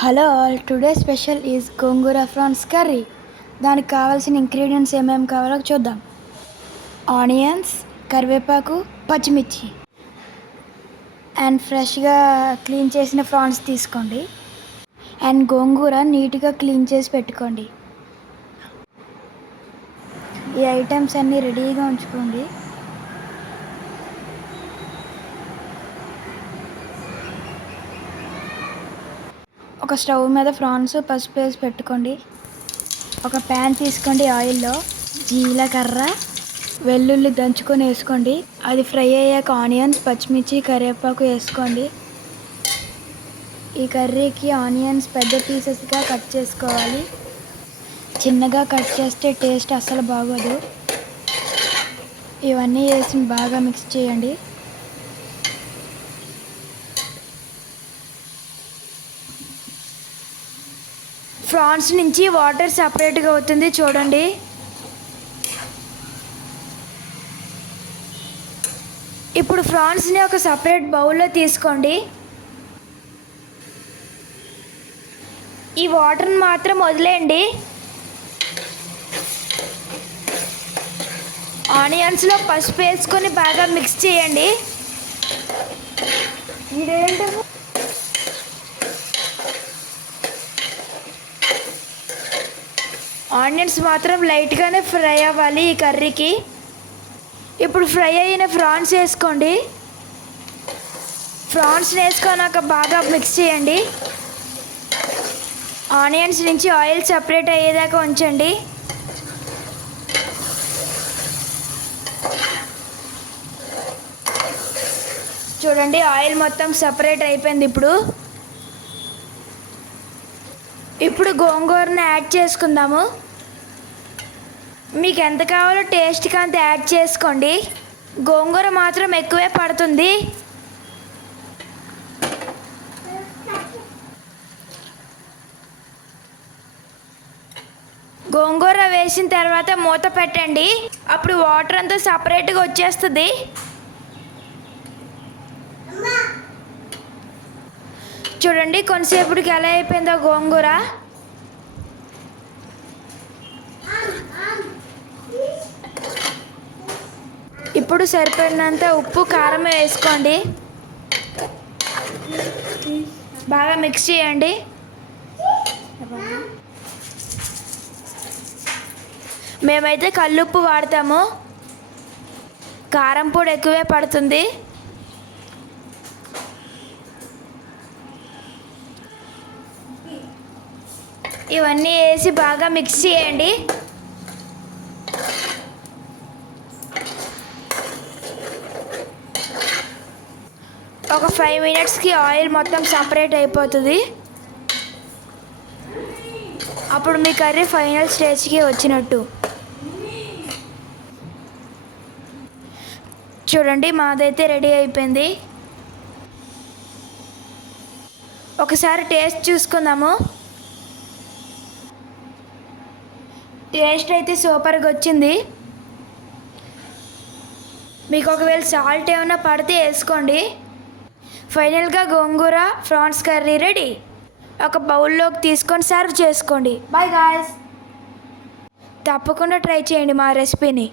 Hello all, today special is gongura prawns curry. దానికి కావాల్సిన ingredients ఏమేమి కావాలో చూద్దాం. ఆనియన్స్, కరివేపాకు, పచ్చిమిర్చి అండ్ ఫ్రెష్గా క్లీన్ చేసిన ప్రాన్స్ తీసుకోండి. అండ్ గోంగూర నీట్గా క్లీన్ చేసి పెట్టుకోండి. ఈ ఐటమ్స్ అన్నీ రెడీగా ఉంచుకోండి. ఒక స్టవ్ మీద ప్రాన్స్ పసుపు వేసి పెట్టుకోండి. ఒక ప్యాన్ తీసుకోండి. ఆయిల్లో జీలకర్ర, వెల్లుల్లి దంచుకొని వేసుకోండి. అది ఫ్రై అయ్యాక ఆనియన్స్, పచ్చిమిర్చి, కరివేపాకు వేసుకోండి. ఈ కర్రీకి ఆనియన్స్ పెద్ద పీసెస్గా కట్ చేసుకోవాలి. చిన్నగా కట్ చేస్తే టేస్ట్ అస్సలు బాగోదు. ఇవన్నీ వేసి బాగా మిక్స్ చేయండి. ప్రాన్స్ నుంచి వాటర్ సపరేట్గా అవుతుంది చూడండి. ఇప్పుడు ప్రాన్స్ని ఒక సపరేట్ బౌల్లో తీసుకోండి. ఈ వాటర్ని మాత్రం వదిలేయండి. ఆనియన్స్లో పసుపు వేసుకొని బాగా మిక్స్ చేయండి. ఆనియన్స్ మాత్రం లైట్గానే ఫ్రై అవ్వాలి ఈ కర్రీకి. ఇప్పుడు ఫ్రై అయిన ప్రాన్స్ వేసుకోండి. ప్రాన్స్ వేసుకున్నాక బాగా మిక్స్ చేయండి. ఆనియన్స్ నుంచి ఆయిల్ సపరేట్ అయ్యేదాకా ఉంచండి. చూడండి, ఆయిల్ మొత్తం సపరేట్ అయిపోయింది. ఇప్పుడు గోంగూరని యాడ్ చేసుకుందాము. మీకు ఎంత కావాలో టేస్ట్కి అంత యాడ్ చేసుకోండి. గోంగూర మాత్రం ఎక్కువే పడుతుంది. గోంగూర వేసిన తర్వాత మూత పెట్టండి. అప్పుడు వాటర్ అంతా సపరేట్గా వచ్చేస్తుంది. చూడండి, కొంతసేపటికి ఎలా అయిపోయిందో గోంగూర. ఇప్పుడు సరిపడినంత ఉప్పు, కారం వేసుకోండి. బాగా మిక్స్ చేయండి. మేమైతే కల్లుప్పు వాడతాము. కారం పొడి ఎక్కువే పడుతుంది. ఇవన్నీ వేసి బాగా మిక్స్ చేయండి. ఒక 5 మినిట్స్కి ఆయిల్ మొత్తం సపరేట్ అయిపోతుంది. అప్పుడు మీ కర్రీ ఫైనల్ స్టేజ్కి వచ్చినట్టు. చూడండి, మాదైతే రెడీ అయిపోయింది. ఒకసారి టేస్ట్ చూసుకుందాము. టేస్ట్ అయితే సూపర్గా వచ్చింది. మీకు ఒకవేళ సాల్ట్ ఏమైనా పడితే వేసుకోండి. ఫైనల్గా గోంగూర ప్రాన్స్ కర్రీ రెడీ. ఒక బౌల్లోకి తీసుకొని సర్వ్ చేసుకోండి. Bye guys. తప్పకుండా ట్రై చేయండి మా రెసిపీని.